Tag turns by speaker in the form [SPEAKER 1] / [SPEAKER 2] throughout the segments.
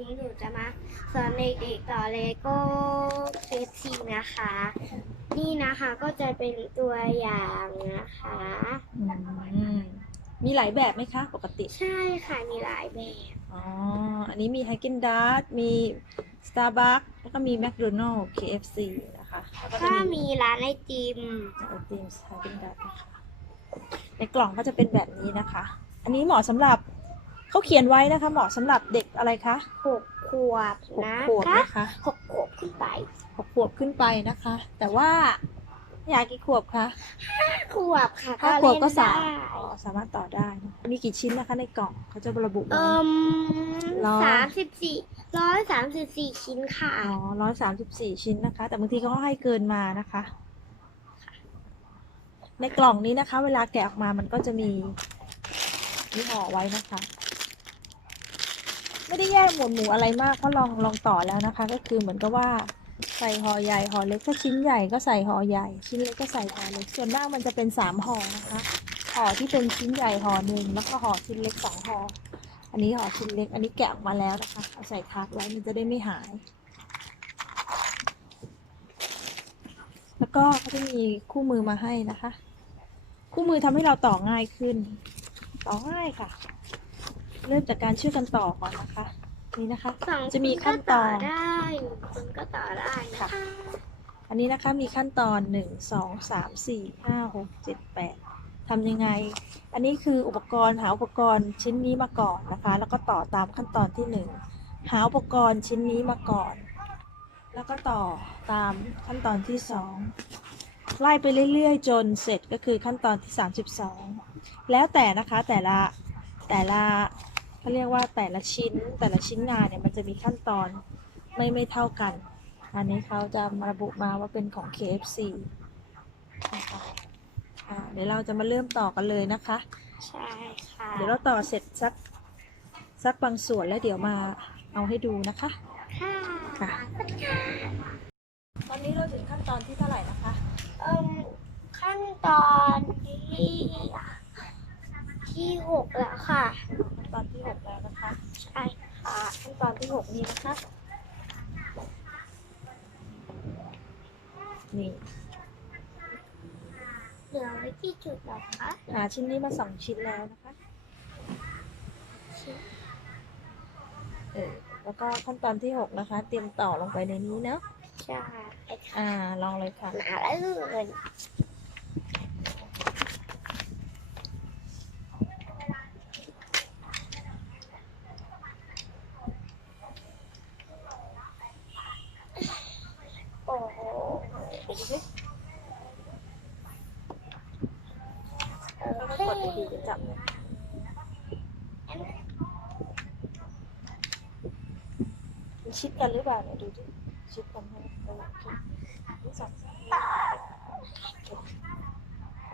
[SPEAKER 1] นี้หนูจะมาสอนเด็กๆต่อเลโก้เฟสซีนะคะ นี่นะคะก็จะเป็นตัวอย่างนะคะ
[SPEAKER 2] อืมมีหลายแบบไหมคะ ปกติ
[SPEAKER 1] ใช่ค่ะมีหลายแบบ
[SPEAKER 2] อ๋อ อันนี้มีไฮกินดาร์มี Starbucks แล้วก็มี McDonald's KFC นะคะแล้วก็
[SPEAKER 1] ก็
[SPEAKER 2] จะมี
[SPEAKER 1] มีร้านไอติม
[SPEAKER 2] ไอติมไฮกินดาร์นะคะในกล่องก็จะเป็นแบบนี้นะคะ อันนี้เหมาะสำหรับ เขาเขียนไว้นะคะ เหมาะสำหรับเด็กอะไรคะ
[SPEAKER 1] หกขวบ
[SPEAKER 2] หก
[SPEAKER 1] นะ
[SPEAKER 2] ขวบ
[SPEAKER 1] คะ
[SPEAKER 2] นะคะ
[SPEAKER 1] หกขวบขึ้นไป
[SPEAKER 2] หกขวบขึ้นไปนะคะ แต่ว่าอยากกี่ขวบคะ
[SPEAKER 1] ห้าขวบค่ะ
[SPEAKER 2] ห้าขวบก็
[SPEAKER 1] เล่น
[SPEAKER 2] สาม
[SPEAKER 1] ได้
[SPEAKER 2] อ๋อสามารถต่อได้นะมีกี่ชิ้นนะคะในกล่องเขาจะระบุไว้
[SPEAKER 1] เอิ่ม
[SPEAKER 2] ร้อย
[SPEAKER 1] สามสิบสี่ร้อยสามสิบสี่ชิ้นค่ะ
[SPEAKER 2] อ๋อร้อยสามสิบสี่ชิ้นนะคะ แต่บางทีเขาก็ให้เกินมานะคะ ในกล่องนี้นะคะ เวลาแกะออกมามันก็จะมีนี่ห่อไว้นะคะ ไม่ได้แยกหมวดหมู่อะไรมากเพราะลองลองต่อแล้วนะคะ ก็คือเหมือนกับว่าใส่ห่อใหญ่ห่อเล็กถ้าชิ้นใหญ่ก็ใส่ห่อใหญ่ ชิ้นเล็กก็ใส่ห่อเล็กส่วนมากมันจะเป็นสามห่อนะคะห่อที่เป็นชิ้นใหญ่ห่อหนึ่งแล้วก็ห่อชิ้นเล็กสองห่ออันนี้ห่อชิ้นเล็ก อันนี้แกะออกมาแล้วนะคะเอาใส่คาร์ดไว้มันจะได้ไม่หาย แล้วก็เขาจะมีคู่มือมาให้นะคะ คู่มือทำให้เราต่อง่ายขึ้น ต่อง่ายค่ะ เริ่มจากการช่วยกันต่อก่อนนะคะ นี่นะคะ
[SPEAKER 1] สอง
[SPEAKER 2] จะมี
[SPEAKER 1] ค
[SPEAKER 2] ขั้น
[SPEAKER 1] ก็
[SPEAKER 2] ต
[SPEAKER 1] ต่
[SPEAKER 2] อ
[SPEAKER 1] อนได้หนึ่งคนก็ต่อได้นะคะ
[SPEAKER 2] อันนี้นะคะมีขั้นตอนหนึ่งสองสามสี่ห้าหกเจ็ดแปดทำยังไง อันนี้คืออุปกรณ์หาอุปกรณ์ชิ้นนี้มาก่อนนะคะ แล้วก็ต่อตามขั้นตอนที่หนึ่งหาอุปกรณ์ชิ้นนี้มาก่อน แล้วก็ต่อตามขั้นตอนที่สองไล่ไปเรื่อยๆ จนเสร็จก็คือขั้นตอนที่ 32 แล้วแต่นะคะแต่ละแต่ละ เขาเรียกว่าแต่ละชิ้นแต่ละชิ้นงานเนี่ยมันจะมีขั้นตอนไม่ไม่เท่ากัน อันนี้เขาจะมาระบุมาว่าเป็นของ KFC นะคะอ่าเดี๋ยวเราจะมาเริ่มต่อกันเลยนะคะ
[SPEAKER 1] ใช่ค่ะ
[SPEAKER 2] เดี๋ยวเราต่อเสร็จสักสักบางส่วนแล้วเดี๋ยวมาเอาให้ดูนะคะ
[SPEAKER 1] ค่ะ
[SPEAKER 2] ค่ะตอนนี้เราถึงขั้นตอนที่เท่าไหร่นะคะ
[SPEAKER 1] เอิ่มขั้นตอนที่ที่หกแล้วค่ะ ใช่ค่ะ
[SPEAKER 2] ขั้นตอนที่หกนี้นะคะนี่
[SPEAKER 1] เหลือไว้ที่จุดเหรอคะ
[SPEAKER 2] หาชิ้นนี้มาสองชิ้นแล้วนะคะเออแล้วก็ขั้นตอนที่หกนะคะ เตรียมต่อลงไปในนี้เนาะ
[SPEAKER 1] ใช่ค่ะ
[SPEAKER 2] อ่าลองเลยค่ะ
[SPEAKER 1] มาแล้วเลย โอ้โห
[SPEAKER 2] เดี๋ยวดูสิ
[SPEAKER 1] โอ
[SPEAKER 2] แล้ว
[SPEAKER 1] เค
[SPEAKER 2] ก็กดดีๆจับเลยมันชิดกันหรือเปล่าเนี่ยดูดิชิดกันไหมเออโอเคนี่สองสามโอเค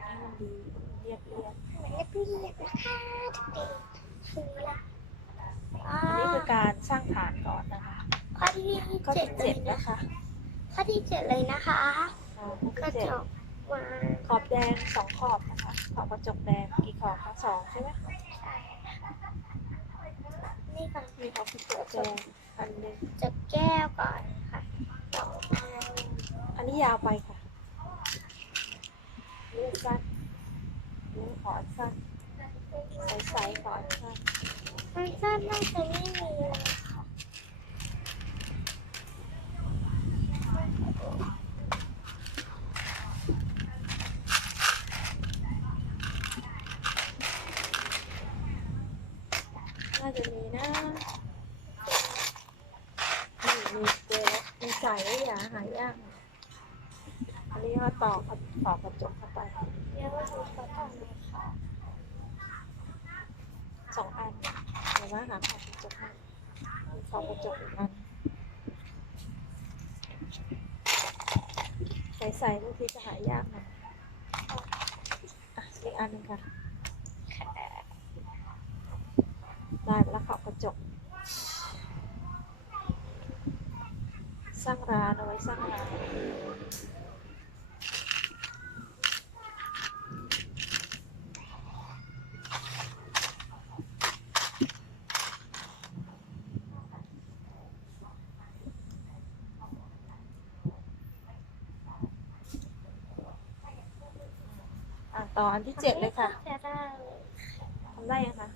[SPEAKER 2] ให้มันดีเรียบเรียบ
[SPEAKER 1] มันเรียบๆนะคะเด็กๆถึงละอั
[SPEAKER 2] นนี้คือการสร้างฐานก่อนนะคะ
[SPEAKER 1] ข้อที่เจ็ด
[SPEAKER 2] ที่
[SPEAKER 1] เจ็ย
[SPEAKER 2] ด
[SPEAKER 1] นะ
[SPEAKER 2] นะคะ
[SPEAKER 1] ข้อที่เจ็ดเลยนะคะ
[SPEAKER 2] อ่าข้อก
[SPEAKER 1] ระ
[SPEAKER 2] ที่เจ็ด
[SPEAKER 1] จกวาง
[SPEAKER 2] ขอบแดงสองขอบนะคะขอบกระจกแดงกี่ขอบคะสองใช่ไหม
[SPEAKER 1] ใช่นี่ก่อน
[SPEAKER 2] มีขอบกระจกแดงอันหนึง
[SPEAKER 1] จะแก้วก่อนค่ะสองอัน
[SPEAKER 2] อันนี้ยาวไปค่ะนี่สั้นนี่ขอสั้นใสๆขอสั้น
[SPEAKER 1] มันสั้นน่าจะไม่มีเลยค่ะ
[SPEAKER 2] น่าจะมีนะนี่มีเจอแล้วมีใส่ไว้อย่าหายากอันนี้ก็ต่อต่อกระจกเข้าไป
[SPEAKER 1] เดี๋ยวเราดูเขาต่อเลยค่ะ
[SPEAKER 2] สองอันเดี๋ยวว่าหาขอบกระจกมามีขอบกระจกอีกอันใส่ๆบางทีจะหายากหน่อย อันนึงค่ะได้แล้วขอบกระจก สร้างร้านเอาไว้สร้างร้าน ต่ ออันที่เจ็ดเลยค่ะ
[SPEAKER 1] จะได้
[SPEAKER 2] ทำได้ยังคะ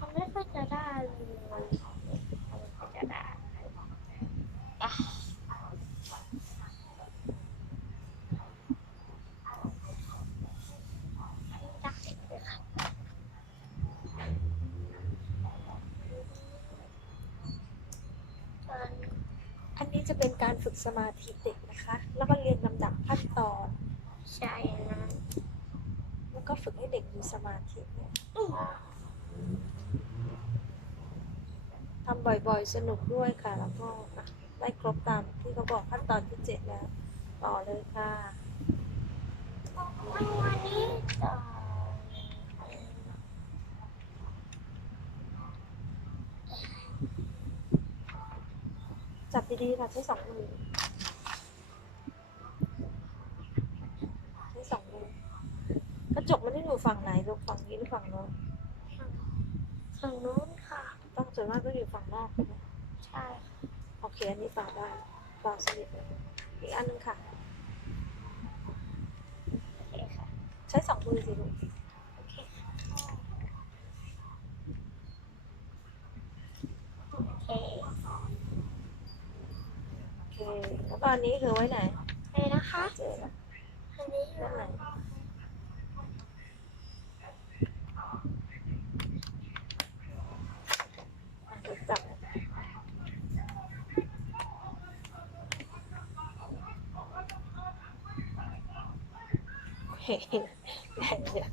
[SPEAKER 1] มันไม่ค่อยจะได้เลยมันไม่ค่อยจะได้อะได้เลยค่ะตอน
[SPEAKER 2] อันนี้จะเป็นการฝึกสมาธิเด็กนะคะ แล้วก็เรียนลำดับขั้นตอน
[SPEAKER 1] ใช่นะ
[SPEAKER 2] แล้วก็ฝึกให้เด็กมีสมาธิเนี่ย
[SPEAKER 1] อืม
[SPEAKER 2] ทำบ่อยๆ สนุกด้วยค่ะ แล้วก็อะได้ครบตามที่เขาบอกขั้นตอนที่เจ็ดแล้ว ต่อเลยค่ะ
[SPEAKER 1] วันนี้ต่อ
[SPEAKER 2] จับดีๆค่ะใช้สองมือใช้สองมือกระจกมันที่ อยู่ฝั่งไหนลูกฝั่งนี้หรือฝั่งโน้น
[SPEAKER 1] ฝั่งนู้นค่ะ
[SPEAKER 2] ต้องส่วนมากก็อยู่ฝั่งนอกใช่ไหม
[SPEAKER 1] ใช่ค่ะ
[SPEAKER 2] โอเคอันนี้ฝาได้ฝาสนิทเลยอีกอันหนึงค่ะ
[SPEAKER 1] โอเคค่ะ
[SPEAKER 2] ใช้สองมือสิลูก
[SPEAKER 1] โอเคโอเค
[SPEAKER 2] โอเคแล้วก็อันนี้คือไว้ไหน
[SPEAKER 1] ไปนะคะ
[SPEAKER 2] เจอแล้ว
[SPEAKER 1] อันนี้อยู่
[SPEAKER 2] ด้านไหนอะเดี๋ยวจับ โอเค แรงเยอะ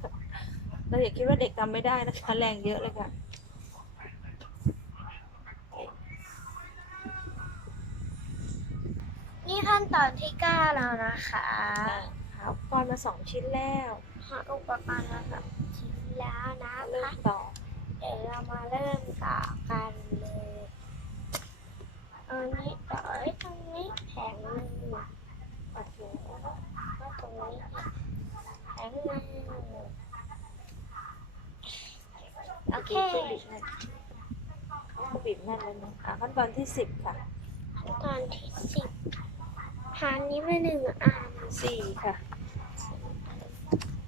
[SPEAKER 2] เราอย่าคิดว่าเด็กทำไม่ได้นะคะแรงเยอะเลยค่ะ
[SPEAKER 1] นี่ขั้นตอนที่เก้าแล้วนะคะ
[SPEAKER 2] หาอุปกรณ์มาสองชิ้นแล้ว
[SPEAKER 1] หาอุปกรณ์แล้วกับชิ้นแล้วนะ
[SPEAKER 2] เริ่
[SPEAKER 1] คะ
[SPEAKER 2] มต่อ
[SPEAKER 1] เดี๋ยวเรามาเริ่มต่อกันเลยอันนี้ต่อไว้ตรงนี้แผงหนึ่ง
[SPEAKER 2] โอเค
[SPEAKER 1] ก็ตรงนี้แผงหนึ่ง โอเค
[SPEAKER 2] บีบหน่อยเขาบีบแน่นเลยนะอะขั้นตอนที่สิบค่ะ
[SPEAKER 1] ขั้นตอนที่สิบหานี้ไปหนึ่งอัน
[SPEAKER 2] สี่ค่ะ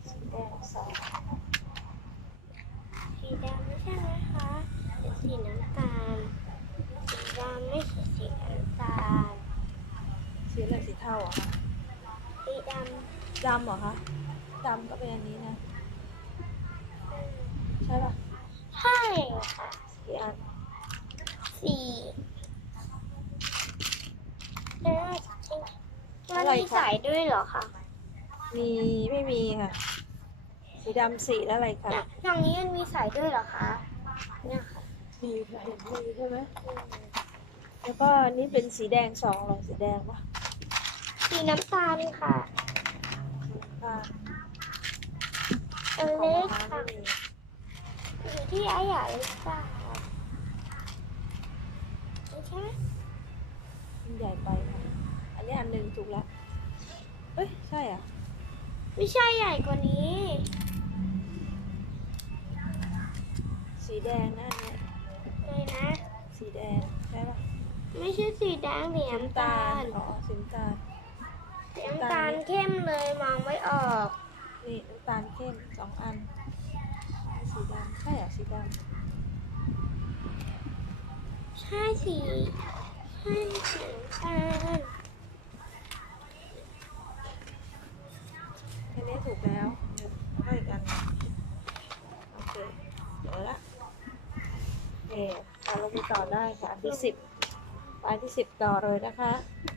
[SPEAKER 2] สีแดงสอง
[SPEAKER 1] สีดำไม่ใช่ไหมคะเป็นสีน้ำตาลสีดำไม่ใช่สีน้ำตาล
[SPEAKER 2] สีอะไรสีเทาเหรอคะ
[SPEAKER 1] สีดำ
[SPEAKER 2] ดำเหรอคะดำก็เป็นอันนี้นะำ ใช่ป่ะ
[SPEAKER 1] ใช่ค่ะ
[SPEAKER 2] กี่อัน
[SPEAKER 1] สี่มันมีสายด้วยเหรอคะ
[SPEAKER 2] มีไม่มีค่ะ สีดำสีแล้วอะไรคะ
[SPEAKER 1] เนี่ยตรงนี้มันมีสายด้วยเหรอคะเนี่ยค่ะ
[SPEAKER 2] มีค่ะเห็นมีใช่ไหมแล้วก็นี่เป็นสีแดงสองเหรอสีแดงปะ
[SPEAKER 1] สีน้ำตาลค่ะ
[SPEAKER 2] ค่ะ
[SPEAKER 1] อัน
[SPEAKER 2] ขอ
[SPEAKER 1] เล็กค่ะ ที่อาหยาหรือเปล่าไม่ใช่ไหม
[SPEAKER 2] มันใหญ่ไปค่ะ อันนี้อันหนึ่งถูกแล้วเอ้ย ใช่อะ
[SPEAKER 1] ไม่ใช่ใหญ่กว่านี้
[SPEAKER 2] สีแดงนะอันเนี้ย
[SPEAKER 1] เลยนะ
[SPEAKER 2] สีแดง ใช่ปะ
[SPEAKER 1] ไม่ใช่สีแดงสีน้ำตาล
[SPEAKER 2] อ๋อสีน้ำตาล
[SPEAKER 1] สีน้ำตาลเข้มเลยมองไม่ออก
[SPEAKER 2] นี่น้ำตาลเข้มสองอันสีดำใช่เหรอสีด
[SPEAKER 1] ใช่สีใช่สีน้ำตาลำ
[SPEAKER 2] แค่นี้ถูกแล้วเดี๋ยวให้อีกอันโอเคเดี๋ยวละเอ่เอาลงไปต่อได้ค่ะอันที่สิบอันที่สิบต่อเลยนะคะค่ะ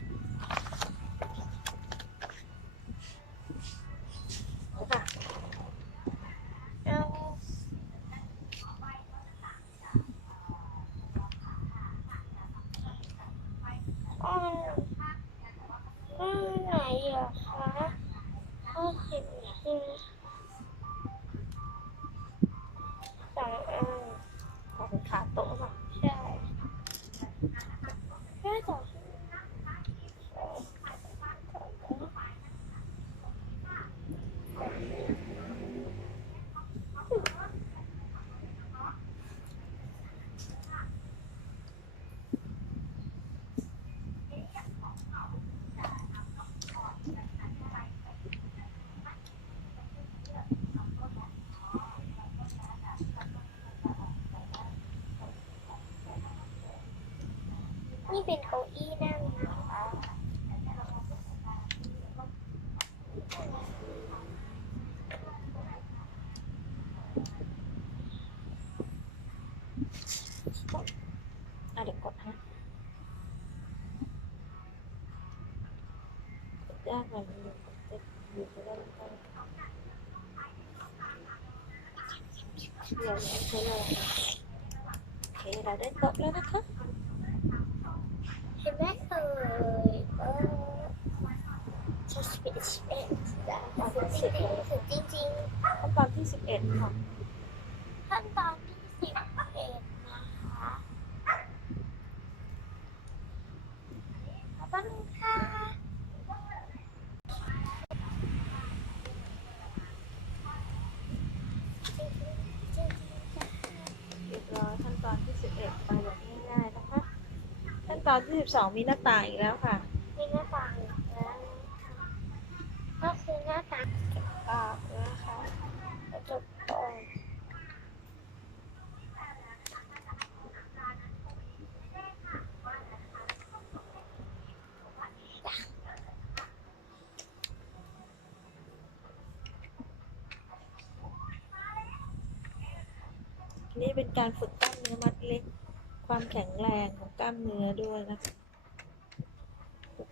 [SPEAKER 1] ใช้
[SPEAKER 2] เลย โอเค เราได้โต๊ะแล้วนะคะ
[SPEAKER 1] เห็นไหมเอ่ยเออจะสิบเอ็ดสิบเอ็ดจ้ะสิบเอ็ดสิบจริง
[SPEAKER 2] ขั้นตอนที่สิบเอ็ดค่ะิ
[SPEAKER 1] บ
[SPEAKER 2] สองมีหน้าต่างอีกแล้วค่ะ
[SPEAKER 1] มีหน้าต่างแล้วก็คือหน้าต่างเก็บปากนะคะกระจกตรง
[SPEAKER 2] นี่เป็นการฝึกกล้ามเนื้อมัดเล็ก ความแข็งแรงของกล้ามเนื้อด้วยนะคะ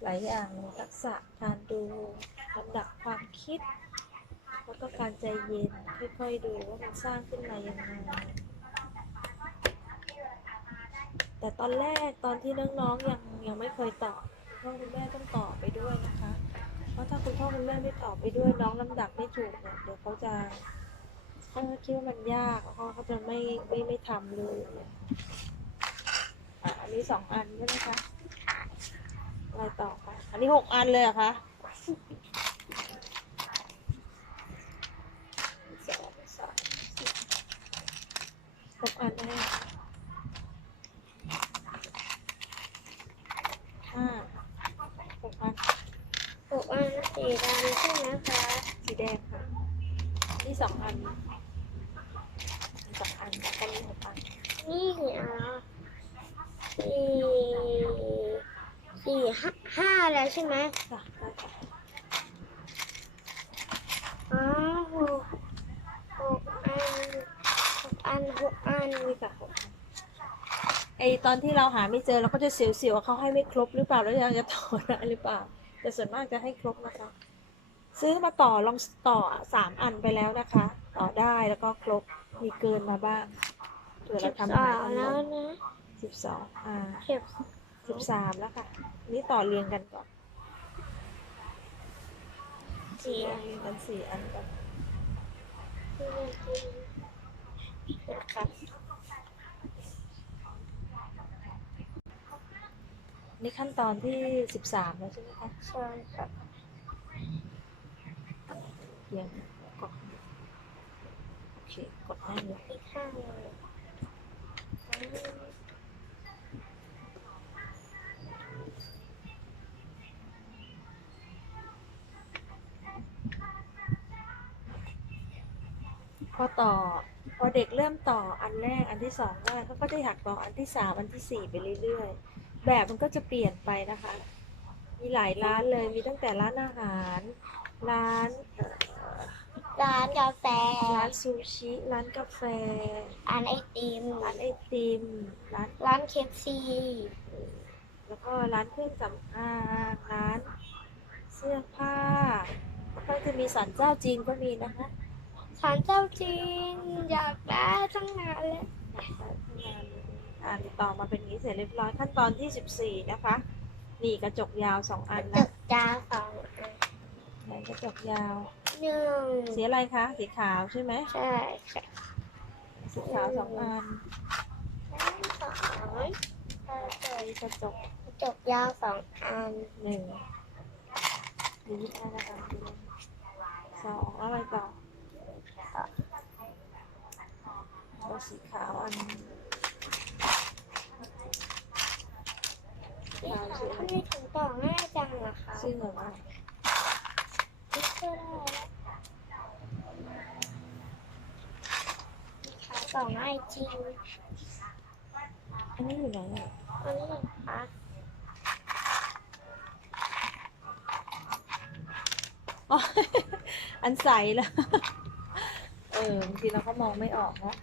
[SPEAKER 2] หลายอย่างทักษะการดูลำดับความคิด แล้วก็การใจเย็นค่อยๆดูว่ามันสร้างขึ้นมายังไงแต่ตอนแรกตอนที่น้องๆยังยังไม่เคยตอบคุณพ่อคุณแม่ต้องตอบไปด้วยนะคะ เพราะถ้าคุณพ่อคุณแม่ไม่ตอบไปด้วยน้องลำดับไม่ถูกเนี่ยเดี๋ยวเขาจะถ้าคิดว่ามันยากพ่อเขาจะไม่ไม่ไม่ทำเลย นนี้สองอันใช่ไหมคะอะไรต่อคะอันนี้หกอันเลยเหรอคะสองสามสี่หกอันนะห้าหกอัน
[SPEAKER 1] หกอันสีดำใช่ไหมคะ
[SPEAKER 2] สีแดงค่ะนี่สองอันมีสองอันแล้วก็มีหกอัน
[SPEAKER 1] นี่อะสี่สี่ห้าห้า แล้วใช่ไหม
[SPEAKER 2] ค่ะได้ค่ะ
[SPEAKER 1] อ๋อหกหกอันหกอันหกอัน
[SPEAKER 2] นี่ค่ะหกอันไอตอนที่เราหาไม่เจอเราก็จะเสียวๆว่าเขาให้ไม่ครบหรือเปล่าแล้วยังจะต่อได้หรือเปล่า แต่ส่วนมากจะให้ครบนะคะ ซื้อมาต่อลองต่อสามอันไปแล้วนะคะ ต่อได้แล้วก็ครบมีเกินมาบ้างเผื่อ
[SPEAKER 1] สิ
[SPEAKER 2] เรา
[SPEAKER 1] บ
[SPEAKER 2] ทำ
[SPEAKER 1] สอ
[SPEAKER 2] หาย
[SPEAKER 1] ง
[SPEAKER 2] อัน
[SPEAKER 1] แล้
[SPEAKER 2] แล้วว
[SPEAKER 1] นะ
[SPEAKER 2] สิบสองอ่า
[SPEAKER 1] สิบ
[SPEAKER 2] สิบสามแล้วค่ะ นี่ต่อเรียงกันก่อน
[SPEAKER 1] สี่
[SPEAKER 2] เรียงกันสี่อันก่อน
[SPEAKER 1] นะคะ
[SPEAKER 2] นี่ขั้นตอนที่สิบสามแล้วใช่ไหมคะ
[SPEAKER 1] ใช่ค่ะ
[SPEAKER 2] เรียงกดโอเค กดได้เลย
[SPEAKER 1] อีกข้างหนึ่ง
[SPEAKER 2] พอต่อพอเด็กเริ่มต่ออันแรกอันที่สองได้เขาก็จะอยากต่ออันที่สามอันที่สี่ไปเรื่อยๆ แบบมันก็จะเปลี่ยนไปนะคะ มีหลายร้านเลยมีตั้งแต่ร้านอาหาร ร้านเอ่อ
[SPEAKER 1] ร้านกาแฟ
[SPEAKER 2] ร้านซูชิ ร้านกาแฟ
[SPEAKER 1] ร้านไอติม
[SPEAKER 2] ร้านไอติม ร้าน
[SPEAKER 1] ร้านเคฟซี
[SPEAKER 2] แล้วก็ร้านเครื่องสำอางร้านเสื้อผ้าแล้วก็จะมีสันเจ้าจีนก็มีนะคะ
[SPEAKER 1] สารเจ้าจีนอยากได้ตั้งนานแล้ว
[SPEAKER 2] อ่านต่อมาเป็นอย่างนี้เสร็จเรียบร้อยขั้นตอนที่14นะคะนี่กระจกยาวสองอัน
[SPEAKER 1] ตึ
[SPEAKER 2] นะ
[SPEAKER 1] กดาวสองอัน
[SPEAKER 2] ไหนกระจกยาว
[SPEAKER 1] หนึ่ง
[SPEAKER 2] สีอะไรคะ สีขาวใช่ไหม
[SPEAKER 1] ใช่ค่ะ
[SPEAKER 2] สีขาวสองอัน
[SPEAKER 1] สองเออเปิด
[SPEAKER 2] นี่กระจก
[SPEAKER 1] กระจกยาวสองอัน
[SPEAKER 2] หนึ่งนี่ยี่ห้านะคะสองแล้วอะไรต่อ เอสีขาวอัน
[SPEAKER 1] สีขาวทำไมถึงต่อง่ายจังนะคะ
[SPEAKER 2] ซื้อหนูอะไร
[SPEAKER 1] พิเซอร์ได้แล้วขาวต่อง่ายจริง
[SPEAKER 2] อันนี้อยู่ไหนอะ
[SPEAKER 1] อันนี้เหรอคะ
[SPEAKER 2] อ๋อ อันใสแล้ว เออบางทีเราก็มองไม่ออกเนาะ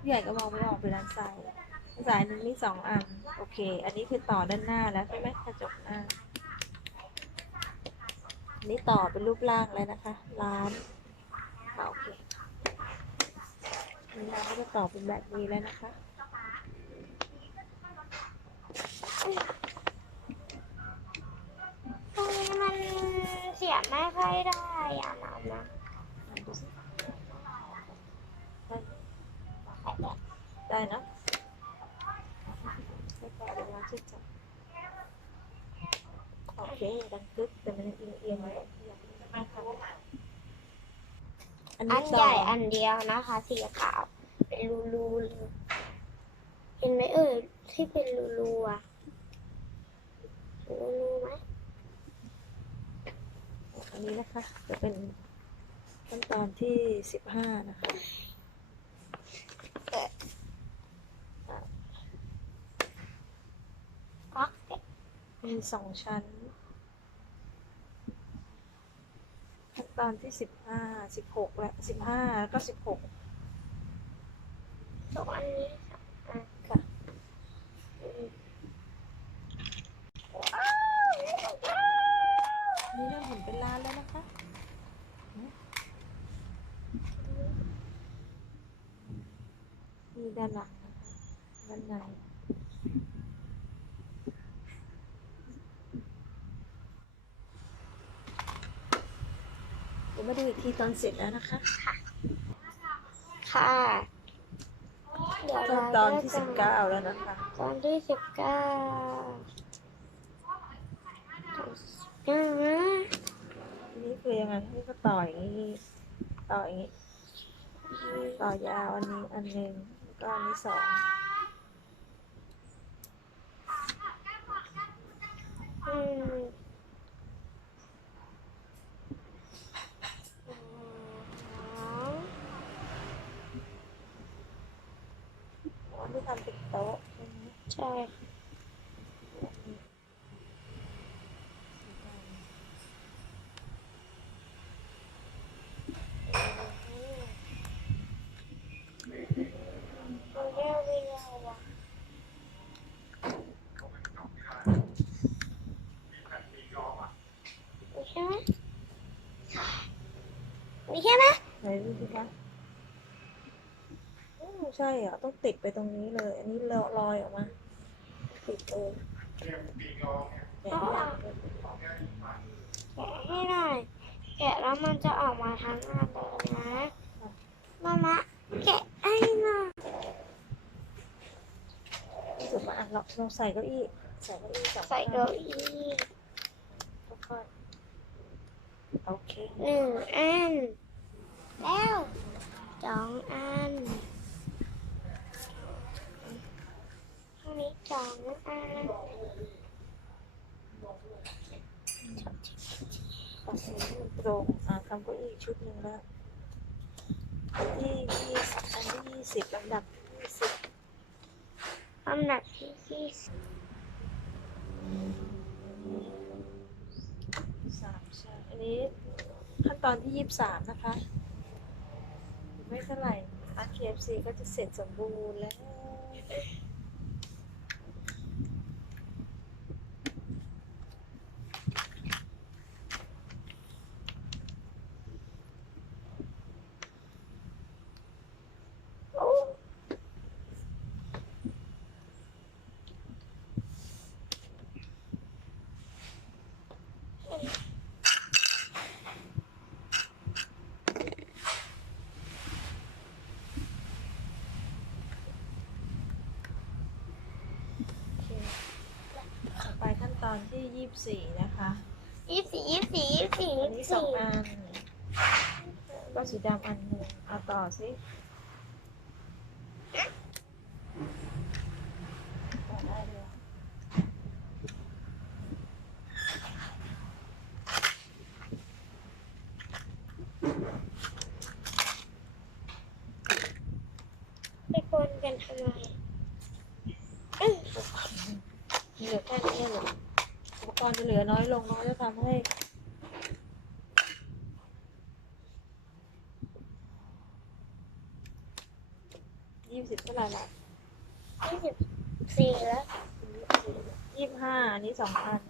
[SPEAKER 2] ผู้ใหญ่ก็มองไม่ออกเป็นอันใสอันใสหนึ่งมีสองอัน โอเค อันนี้คือต่อด้านหน้าแล้วใช่ไหมกระจกหน้าอันนี้ต่อเป็นรูปร่างแล้วนะคะร้านโอเคอันนี้เราก็จะต่อเป็นแบบนี้แล้วนะคะ
[SPEAKER 1] ตรงนี้มันเสียบไม่ค่อยได้อะมามา
[SPEAKER 2] อะดูสิ ได้ได้นะไม่ต่อเวลาช่วยจับโอเคดังตึ๊บแต่มันเอียงเอียงไว้อัน
[SPEAKER 1] อั
[SPEAKER 2] น
[SPEAKER 1] ใหญ่อันเดียวนะคะ สีขาว เป็นรูรูเห็นไหมเอ่ยที่เป็นรูรูอะรูรูไหม
[SPEAKER 2] อันนี้นะคะ จะเป็นขั้นตอนที่สิบห้านะคะ
[SPEAKER 1] ก๊อก
[SPEAKER 2] มีสองชั้น ขั้นตอนที่สิบห้าสิบหกและสิบห้าแล้วก็สิบหก
[SPEAKER 1] ตรงอันนี้
[SPEAKER 2] ค่ะนี่เริ่มเห็นเป็นร้านแล้วนะคะมีด้านหลังนะคะด้านในเดี๋ยวมาดูอีก ทีตอนเสร็จแล้วนะคะ
[SPEAKER 1] ค่ะเดี๋ยว
[SPEAKER 2] ขั้น
[SPEAKER 1] เรา
[SPEAKER 2] ตอนที่
[SPEAKER 1] จะ
[SPEAKER 2] สิบเก้าแล้วนะคะ
[SPEAKER 1] ตอนที่สิบเก้าอือฮึ
[SPEAKER 2] อันนี้คือยังไงนี่ก็ต่ออย่างนี้ ต่ออย่างนี้ ต่อยาวอันนี้อันหนึ่งแล้วก็อันนี้สอง
[SPEAKER 1] อืมสอง
[SPEAKER 2] อันที่ทำเป็นโต๊ะใช่ไหม
[SPEAKER 1] ใช่มันเรียกวิญญาณว่ะมีใช่ไหมมีใช่ไหม
[SPEAKER 2] ไหนดูสิคะอืมใช่อะ ต้องติดไปตรงนี้เลย อันนี้เลอะลอยออกมา ติดเลยแกะยากเกะ
[SPEAKER 1] ให้หน่อยแกะแล้วมันจะออกมาทั้งอันเลยนะมามะแกะให้หน่อย
[SPEAKER 2] สุดมาอะเราเราใส่เก้าอี้ใส่เก้าอี้สอง
[SPEAKER 1] ใส่เก้าอี้
[SPEAKER 2] โอเค
[SPEAKER 1] หนึ่งอัน แล้วสองอัน อันนี้สองอัน
[SPEAKER 2] ตัดสินตรงอะทำก้าอี้ชุดหนึ่งแล้วอันที่ยี่สิบอันที่ยี่สิบลำดับยี่สิบ
[SPEAKER 1] ลำดับที่ยี่สิบ
[SPEAKER 2] สามใช่อันนี้ขั้นตอนที่ยี่สิบสามนะคะไม่เท่าไหร่ร้าน KFC ก็จะเสร็จสมบูรณ์แล้ว
[SPEAKER 1] โอ้
[SPEAKER 2] โอเคต่อไป ขั้นตอนที่ยี่สิบสี่นะคะ
[SPEAKER 1] ยี่สิบยี่สิบยี่สิบ
[SPEAKER 2] อัน
[SPEAKER 1] ยี่
[SPEAKER 2] นี้
[SPEAKER 1] สิ
[SPEAKER 2] สอบงอันก็สีดำอันหนึ่งเอาต่อสิือ
[SPEAKER 1] น้อ
[SPEAKER 2] ยลงน้อยจะทำให้ยี่สิบเท่าไหร่ล่ะ
[SPEAKER 1] ยี่สิบสี่แล้ว
[SPEAKER 2] ยี่สิบห้าอันนี้สองพัน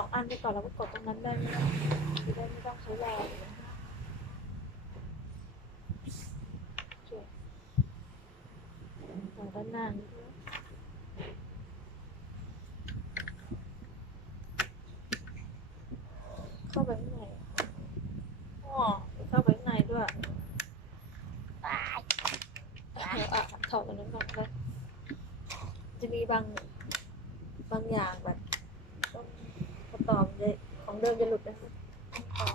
[SPEAKER 2] องอันไปก่อนแล้วก็กดตรงนั้นได้ไหมจะได้ไม่ต้องใช้แรงนะโอเคต่อด้านหน้านิดนึงเข้าไปข้างในอ๋อเข้าไปข้างในด้วย
[SPEAKER 1] บาย
[SPEAKER 2] เอออะถอดตรงนั้นก่อนก็จะมีบางบางอย่างแบบต้องประกอบเลยของเดิมจะหลุดนะคะต้องต่อ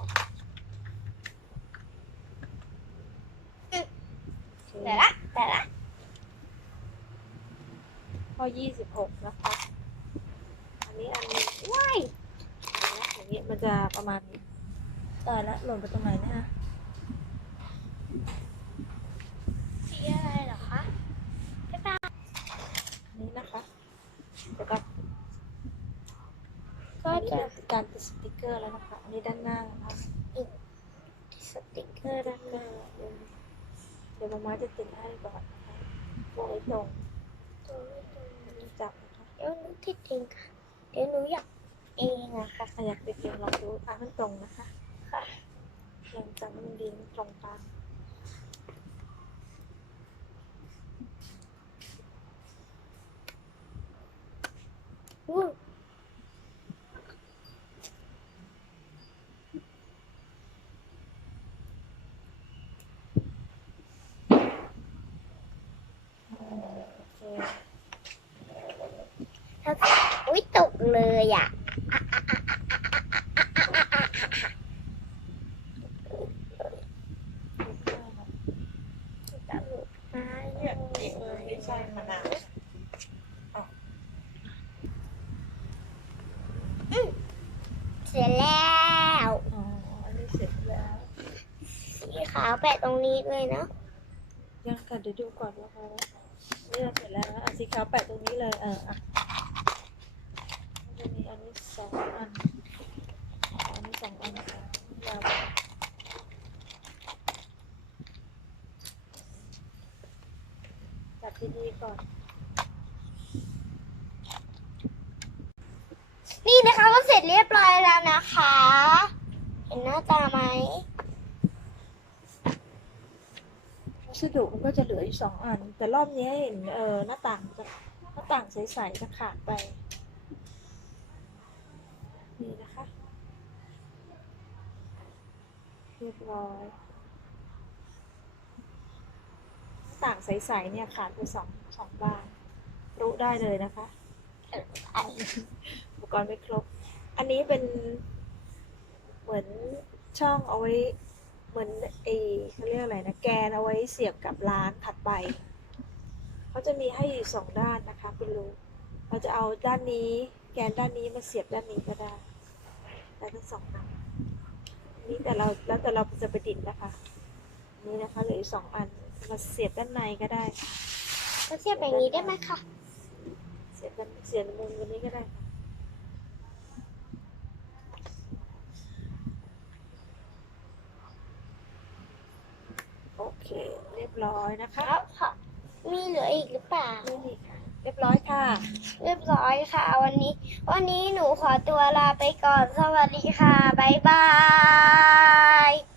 [SPEAKER 2] โอเค
[SPEAKER 1] แต่ละแต่ละ
[SPEAKER 2] ข้อยี่สิบหกนะคะ อันนี้อันนี้ว้ายอย่างนี้มันจะ ประมาณนี้ตายละหล่นไปตรงไหนเนะฮะ
[SPEAKER 1] สีอะไรเหรอคะบ๊ายบาย
[SPEAKER 2] อันนี้นะคะเดี๋ยวก่อน
[SPEAKER 1] ก็
[SPEAKER 2] อันนี้
[SPEAKER 1] จะ
[SPEAKER 2] เป็นการติดสติกเกอร์แล้วนะคะอันนี้ด้านหน้านะคะ
[SPEAKER 1] สติกเก
[SPEAKER 2] เก
[SPEAKER 1] อ
[SPEAKER 2] อ
[SPEAKER 1] ร์
[SPEAKER 2] ร์ด้านหน้าเดี๋ยวเดี๋ยวมาม้าจะติดให้ก่อนนะคะวงไว้ตรง
[SPEAKER 1] ตรงนี้ตรงนี้
[SPEAKER 2] ไม่จับนะคะ
[SPEAKER 1] เดี๋ยวหนูที่จริงค่ะเดี๋ยวหนูอยาก เองอะค่ะ
[SPEAKER 2] อะอยากติดเองลองดูอะมันตรงนะคะ
[SPEAKER 1] ค่ะ
[SPEAKER 2] ยังจังมันดีมันตรงตาม
[SPEAKER 1] อู้
[SPEAKER 2] โอเค
[SPEAKER 1] ถ้าอุ้ยตกเลยอะ ตลกมาก
[SPEAKER 2] เนี่ยนี่เออไม่ใช่มะนาว
[SPEAKER 1] เสร็จแล้ว
[SPEAKER 2] อ๋ออันนี้เสร็จแล้ว
[SPEAKER 1] สีขาวแปะตรงนี้ เลยเนาะ
[SPEAKER 2] ยังกันเดี๋ยวดูก่อนว่าพอแล้วนี่เราเสร็จแล้วนะอะสีขาวแปะตรงนี้เลย เอออะจะมีอันนี้สองอัน อันนี้สองอันค่ะยาวไปจับดีๆก่อน
[SPEAKER 1] นี่นะคะก็เสร็จเรียบร้อยแล้วนะคะ เห็นหน้าตาไหม
[SPEAKER 2] วัสดุมันก็จะเหลืออยู่สองอัน แต่รอบนี้เห็นเออหน้าต่างจะหน้าต่างใสๆจะขาดไป นี่นะคะ เรียบร้อยหน้าต่างใสๆเนี่ยขาดไปสองสองบาน รู้ได้เลยนะคะอุปกรณ์ไม่ครบ อันนี้เป็นเหมือนช่องเอาไว้ เหมือนเอเขาเรียกอะไรนะแกนเอาไว้เสียบกับร้านถัดไปเขาจะมีให้อยู่สองด้านนะคะเป็นรูเราจะเอาด้านนี้แกนด้านนี้มาเสียบด้านนี้ก็ได้ได้ทั้งสองอันนี่แต่เราแล้วแต่เราจะไปติดนะคะ นี่นะคะเหลืออีกสองอันมาเสียบด้านในก็ได้
[SPEAKER 1] ก็เทียบอย่างนี้ได้ไหมคะ
[SPEAKER 2] เสียบด้านเสียบมุมกันนี้ก็ได้ค่ะโอเค เรียบร้อยนะคะ
[SPEAKER 1] แล้วค่ะ มีเหลืออีกหรือเปล่า
[SPEAKER 2] ไม่มีค่ะเรียบร้อยค่ะ
[SPEAKER 1] เรียบร้อยค่ะ วันนี้ วันนี้หนูขอตัวลาไปก่อน สวัสดีค่ะ บ๊ายบาย